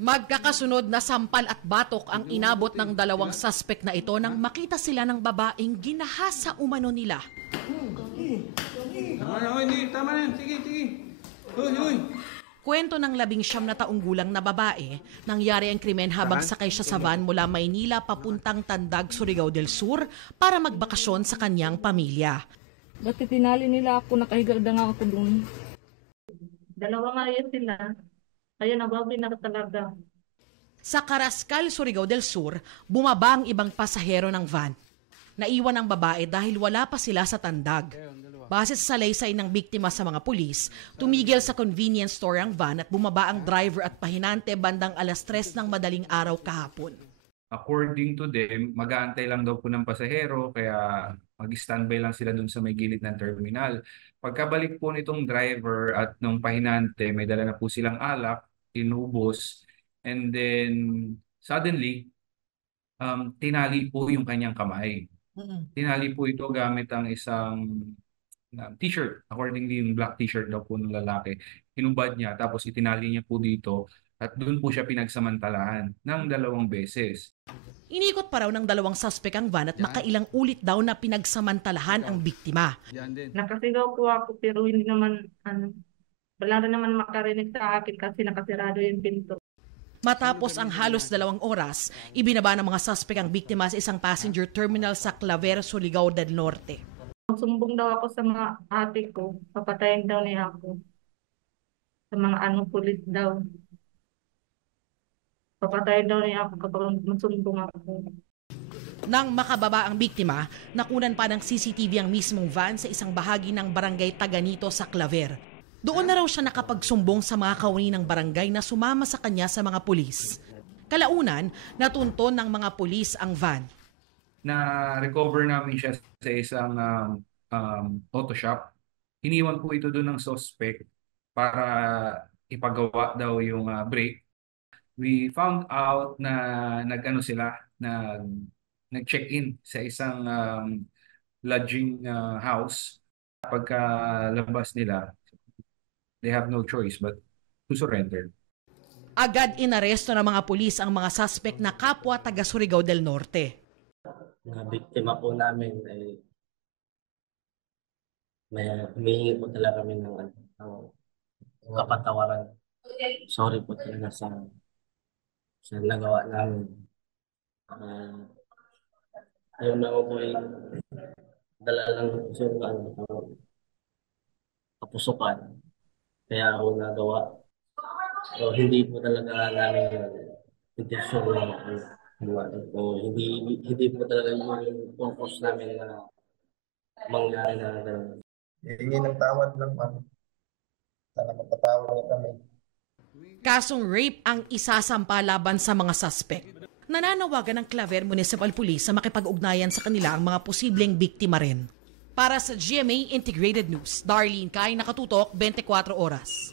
Magkakasunod na sampal at batok ang inabot ng dalawang suspect na ito nang makita sila ng babaeng ginahasa umano nila. Tama na. Sige. Hoy. Kwento ng 19 na taong gulang na babae, nangyari ang krimen habang sakay siya sa van mula Maynila papuntang Tandag, Surigao del Sur para magbakasyon sa kanyang pamilya. Dati tinali nila ako, nakahiga nga ako doon. Dalawa nga yun sila. Kaya nabawi na talaga. Sa Carrascal, Surigao del Sur, bumaba ang ibang pasahero ng van. Naiwan ang babae dahil wala pa sila sa Tandag. Base sa salaysay ng biktima sa mga pulis, tumigil sa convenience store ang van at bumaba ang driver at pahinante bandang 3:00 ng madaling araw kahapon. According to them, mag-aantay lang daw po ng pasahero kaya mag-standby lang sila dun sa may gilid ng terminal. Pagkabalik po nitong driver at nung pahinante, may dala na po silang alak, inubos, and then suddenly, tinali po yung kanyang kamay. Tinali po ito gamit ang isang t-shirt. Accordingly, yung black t-shirt daw po ng lalaki. Hinubad niya, tapos itinali niya po dito at doon po siya pinagsamantalahan ng 2 beses. Inikot pa raw ng 2 suspect ang van at makailang ulit daw na pinagsamantalahan ang biktima. Nakasigaw po ako pero hindi naman, wala rin naman makarinig sa akin kasi nakasirado yung pinto. Matapos ang halos 2 oras, ibinaba ng mga suspect ang biktima sa isang passenger terminal sa Claver, Surigao del Norte. Sumbong daw ako sa mga ate ko, papatayin daw niya ako. Sa mga pulis daw. Papatayin daw niya ako kapag masumbong ako. Nang makababa ang biktima, nakunan pa ng CCTV ang mismong van sa isang bahagi ng barangay Taganito sa Claver. Doon na raw siya nakapagsumbong sa mga kawani ng barangay na sumama sa kanya sa mga pulis. Kalaunan, natunton ng mga pulis ang van. Na-recover namin siya sa isang auto shop. Iniwan po ito doon ng suspect para ipagawa daw yung brake. We found out na nag-check-in sa isang lodging house. Pagkalabas nila, they have no choice but to surrender. Agad inaresto ng mga pulis ang mga suspect na kapwa taga Surigao del Norte. Na biktima po namin ay may humihingi po talaga kami ng kapatawaran. Sorry po talaga sa nagawa namin. Ayaw na ako po dala lang sa kapusukan. Kaya ako nagawa. So, hindi po talaga namin intensyon na hindi po talaga yung purpose namin na mangyari na gano'n. Hihingi ng tawad lang, ma'am. Sana magpatawad na kami. Kasong rape ang isasampa laban sa mga suspect. Nananawagan ng Claver Municipal Police sa makipag-ugnayan sa kanila ang mga posibleng biktima rin. Para sa GMA Integrated News, Darlene Kai, Nakatutok, 24 Oras.